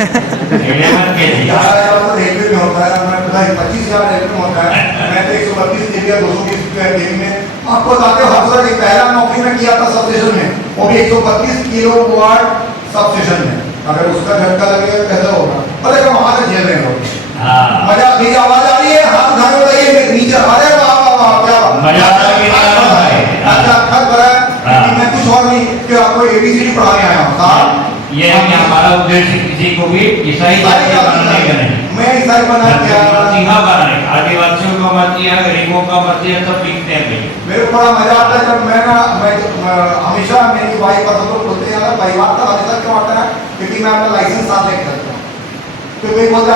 11 के जी 11,000 तो रेलवे में होता है मैं पता है 25,000 रेलवे में होता है मैं तो 132 केवी 220 केवी में आपको बताते हो हर साल एक पहला नौकरी में किया था सब स्टेशन में वो भी 132 किलोवाट सब स्टेशन में अगर उसका झटका लगेगा कैसा होगा पता है वहां से झेल रहे हैं लोग मजा मेरी आवाज आ रही है हाथ उठाने बताइए नीचे अरे वाह वाह वाह क्या मजा आ रहा है अच्छा खत करा मैं कुछ और नहीं कि आपको एबीसीडी पढ़ाने आया हूं साहब ये है कि हमारा उद्देश्य किसी को भी ईसाई जाति बनाने का नहीं मैं ईसाई बना क्या सिंहा बनाने आदिवासियों का मत दिया गरीबों का मत दिया सब लिखते हैं मेरे को बड़ा मजा आता है जब मैं हमेशा मेरी वाइफ का सब बोलते हैं परिवार का हमेशा क्यों आता है क्योंकि मैं अपना लाइसेंस साथ लेकर चलता हूँ तो कोई बोलता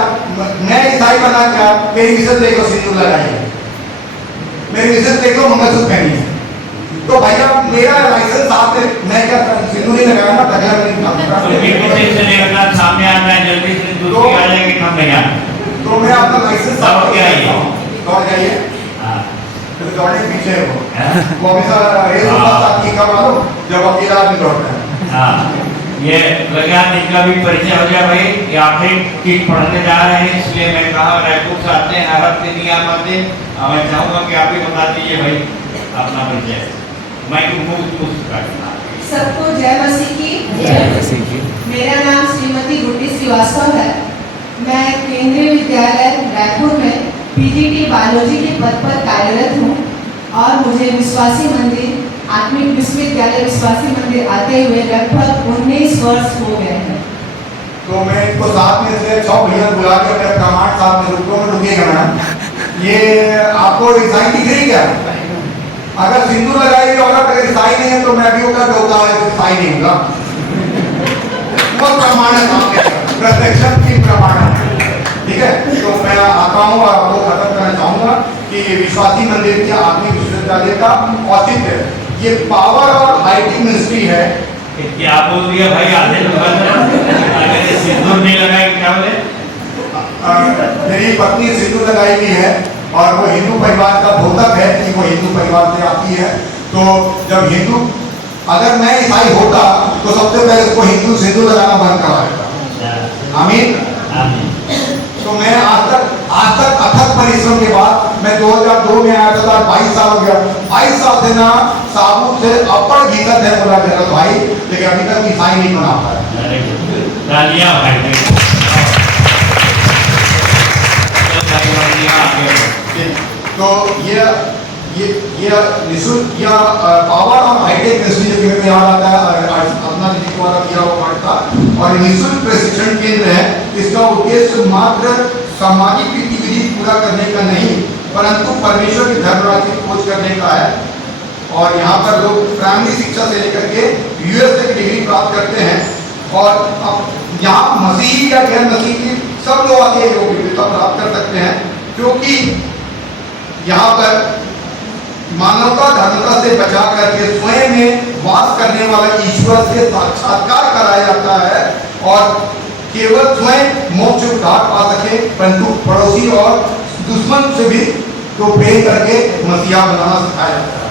मैं ईसाई बना क्या मेरी मिसेज देखो सिंदूर लगाई मेरी मिसेज देखो मंगलसूत्र पहनी है तो भैया मेरा लाइसेंस साथ मैं क्या सिंदूर नहीं लगाया ना टकला नहीं से निकलना सामने आना है जल्दी से दूसरी आ जाएगी हम नहीं आना तो मैं अपना लाइसेंस साथ क्या है दौड़ जाइए हां तो दौड़ने पीछे वो हमेशा रेस होता था कि कब मालूम जब अकेला आदमी दौड़ता है हां ये विज्ञान इनका भी परिचय हो गया भाई ये आखिरी चीज पढ़ने जा रहे हैं इसलिए मैं कहा रायपुर से आते हैं हर हफ्ते नहीं आ पाते मैं चाहूंगा कि आप ही बता दीजिए भाई अपना परिचय मैं सबको जय मसीह की मेरा नाम श्रीमती गुड्डी श्रीवास्तव है मैं केंद्रीय विद्यालय रायपुर में पीजीटी बायोलॉजी के पद पर कार्यरत हूँ और मुझे विश्वासी मंदिर आत्मिक विश्वविद्यालय विश्वासी मंदिर आते हुए लगभग 19 वर्ष हो गए हैं। तो मैं इनको साथ में से 6 भैया बुला के अपने कमांड साहब में रुको में रुकिएगा मैडम ये आपको ईसाई दिख रही क्या अगर सिंदूर लगाई हुई औरत अगर ईसाई नहीं है तो मैं भी होगा होता है ईसाई नहीं होगा बहुत प्रमाण है सामने प्रत्यक्ष की प्रमाण है ठीक ठीक है, तो मैं आता हूँ और आपको खत्म करना चाहूंगा कि विश्वासी मंदिर के आत्मिक विश्वविद्यालय का औचित्य ये पावर और हाईटेक मिनिस्ट्री है। क्या बोल दिया भाई, आधे नंबर में अगर ये सिंदूर नहीं लगाए क्या बोले? मेरी पत्नी सिंदूर लगाई हुई है और वो हिंदू परिवार का द्योतक है कि वो हिंदू परिवार से आती है। तो जब हिंदू, अगर मैं ईसाई होता तो सबसे पहले उसको हिंदू सिंदूर लगाना बंद करा देता। आमीन। तो मैं आज तक अथक परिश्रम के बाद मैं 2002 में आया था, 22 साल हो गया। 22 साल से ना साबुत से अपर गीतक है बोला जगत भाई, लेकिन अभी तक ईसाई नहीं बना पाया। तो ये निःशुल्क या पावर और हाईटेक मिनिस्ट्री जो मेरे याद आता है अपना जी द्वारा किया हुआ पड़ता और निःशुल्क प्रशिक्षण केंद्र है। इसका उद्देश्य मात्र सामाजिक गतिविधि पूरा करने का नहीं परंतु परमेश्वर के धर्म राज्य की खोज करने का है। और यहाँ पर लोग प्राइमरी शिक्षा से लेकर के यूएस तक डिग्री प्राप्त करते हैं और अब यहाँ मसीही या गैर मसीही सब लोग आके योग्यता प्राप्त कर सकते हैं, क्योंकि यहाँ पर मानवता धर्मता से बचा करके स्वयं में वास करने वाला ईश्वर से साक्षात्कार कराया जाता है और केवल स्वयं मोक्ष उद्धार पा सके परंतु पड़ोसी और दुश्मन से भी तो प्रेम करके मसीहा बनाना सिखाया जाता है।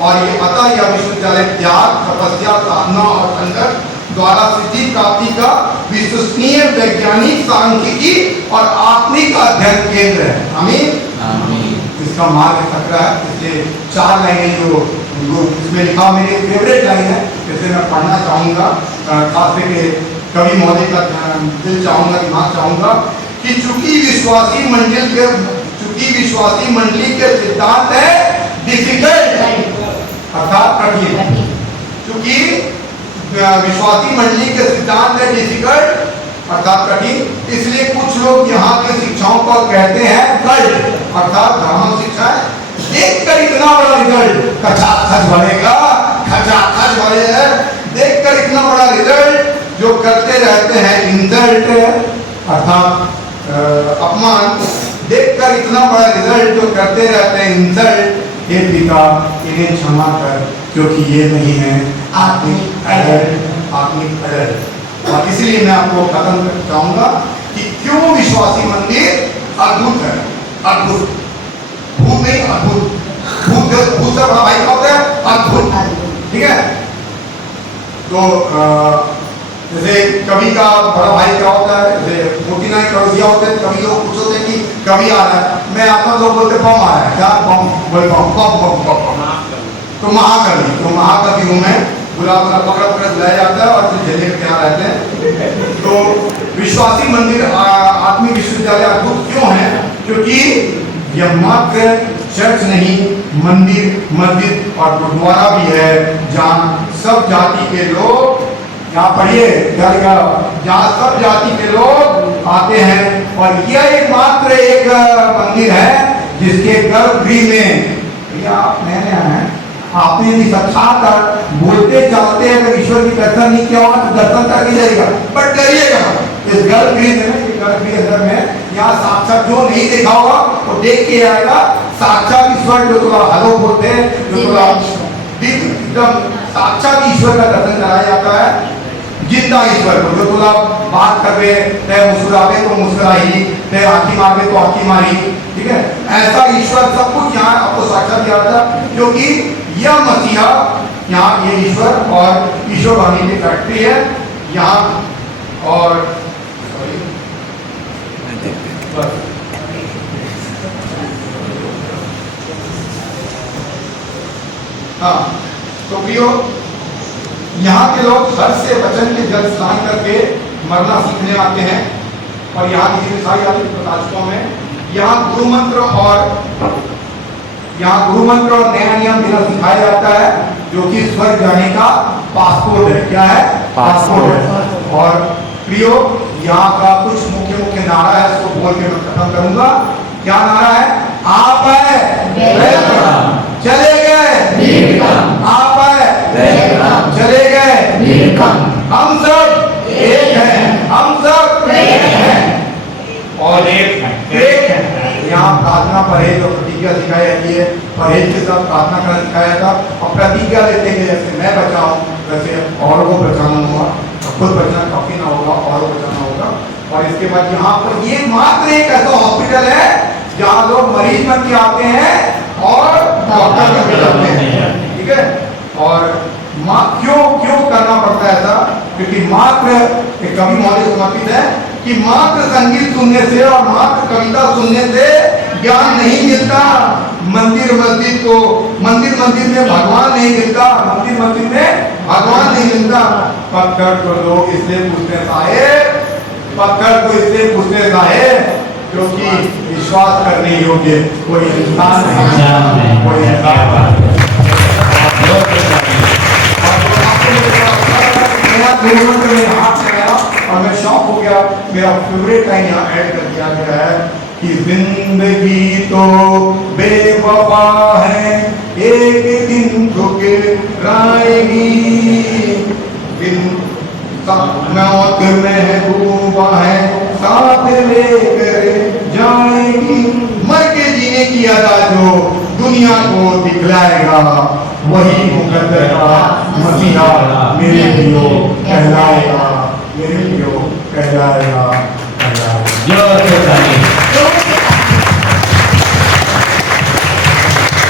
और ये अतः यह विश्वविद्यालय त्याग, तपस्या, साधना और संघर्ष द्वारा सिद्धि प्राप्ति का विश्वसनीय वैज्ञानिक, सांख्यिकी और आत्मिक अध्ययन केंद्र है। आमीन। इसका मार्ग खतरा है। इसलिए 4 लाइनें जो इसमें लिखा मेरी फेवरेट लाइन है, जिसे मैं पढ़ना चाहूँगा, खास करके कवि महोदय का दिल चाहूँगा, दिमाग चाहूँगा कि चूंकि विश्वासी मंडली के सिद्धांत है डिफिकल्ट अर्थात कठिन। चूंकि विश्वासी मंडली के सिद्धांत है डिफिकल्ट अर्थात कठिन, इसलिए कुछ लोग यहाँ के शिक्षाओं को कहते हैं कल्ट अर्थात भ्रामक शिक्षा है। देखकर इतना बड़ा रिजल्ट खचाखच बढ़ेगा, खचाखच बढ़ेगा, देखकर इतना बड़ा रिजल्ट जो करते रहते हैं इंसल्ट अर्थात अपमान, देखकर इतना बड़ा रिजल्ट जो करते रहते हैं इंसल्ट, हे पिता इन्हें क्षमा कर क्योंकि ये नहीं है आत्मिक अडल्ट। और इसलिए मैं आपको खत्म करना चाहूंगा कि क्यों विश्वासी मंदिर अद्भुत है। अद्भुत, भूत नहीं, अद्भुत। भूत से बड़ा भाई क्या होता है? अद्भुत। ठीक है, तो जैसे कवि का बड़ा भाई क्या होता है, जैसे मोती नाई कड़ोसिया होते हैं, कभी लोग कुछ होते हैं कि कवि आ रहा है, मैं आता हूँ, लोग बोलते बम आ रहा है, क्या बम, बोल बम, तो महाकवि हूँ मैं, बुला पकड़ बुलाया जाता है और फिर झेलने के तैयार रहते हैं। तो विश्वासी मंदिर आत्मिक विश्वविद्यालय अद्भुत क्यों है? क्योंकि यह मात्र चर्च नहीं, मंदिर, मस्जिद और गुरुद्वारा भी है जहाँ सब जाति के लोग, यहाँ पढ़िए जहाँ सब जाति के लोग आते हैं। और यह एकमात्र एक मंदिर है जिसके गर्भगृह में आप नए नए हैं, आपने यदि साक्षात बोलते चलते हैं अगर ईश्वर की दर्शन नहीं किया होगा तो दर्शन करके जाएगा, बट डरिएगा इस गर्भगृह में यहाँ साक्षात जो नहीं देखा होगा वो देख के आएगा। साक्षात ईश्वर जो थोड़ा हलो बोलते हैं, जो थोड़ा एकदम साक्षात ईश्वर का दर्शन कराया जाता है, जिंदा ईश्वर को, जो थोड़ा बात करे चाहे मुस्कुरावे तो मुस्कुराही, चाहे आँखी मारे तो आँखी मारी। ठीक है, ऐसा ईश्वर सब कुछ यहाँ आपको साक्षात दिया था, क्योंकि यह मसीहा यहाँ ये ईश्वर और ईश्वर वाणी की फैक्ट्री है यहाँ। और हाँ, तो प्रियो, यहाँ के लोग हर्ष से वचन के जल स्नान करके मरना सीखने आते हैं। और यहाँ की सारी प्रकाशिकों में यहाँ गुरु मंत्र और नया नियम देना सिखाया जाता है, जो कि स्वर्ग जाने का पासपोर्ट है। क्या है? पासपोर्ट है। और प्रियो, यहाँ का कुछ मुख्य नारा है, इसको बोल के मैं खत्म करूंगा। क्या नारा है? आप है, चले गए, आप है, चले गए, हम सब एक हैं, हम सब एक हैं। और एक प्रतिज्ञा सिखाई जाती है, परहेज के साथ प्रार्थना करना सिखाया था और प्रतिज्ञा लेते हैं कि जैसे मैं बचा हूँ वैसे औरों को बचाना होगा, खुद बचना काफी ना होगा, औरों को बचाना होगा। और इसके बाद यहाँ पर ये मात्र एक ऐसा हॉस्पिटल है जहाँ लोग मरीज बन के आते हैं और डॉक्टर बन के जाते हैं, ठीक है। और क्यों करना पड़ता है ऐसा? क्योंकि मात्र एक कवि मौलिक समर्पित है कि मात्र संगीत सुनने से और मात्र कविता सुनने से ज्ञान नहीं मिलता। मंदिर में भगवान नहीं मिलता, मंदिर में भगवान नहीं मिलता। पत्थर को लोग इसलिए पूछते साहेब, पत्थर को इसलिए पूछते साहेब क्योंकि विश्वास करने योग्य कोई इंसान नहीं, कोई इंसान मेरा हाथ लगाया और मैं शौक हो गया। मेरा फेवरेट लाइन यहाँ ऐड कर दिया गया है कि जिंदगी तो बेवफा है, एक दिन ठुकराएगी, मौत महबूबा है, साथ लेकर जाएगी। मर के जीने की अदा जो दुनिया को दिखलाएगा, वही मुकद्दर का मसीहा मेरे लियो कहलाएगा, मेरे लियो कहलाएगा।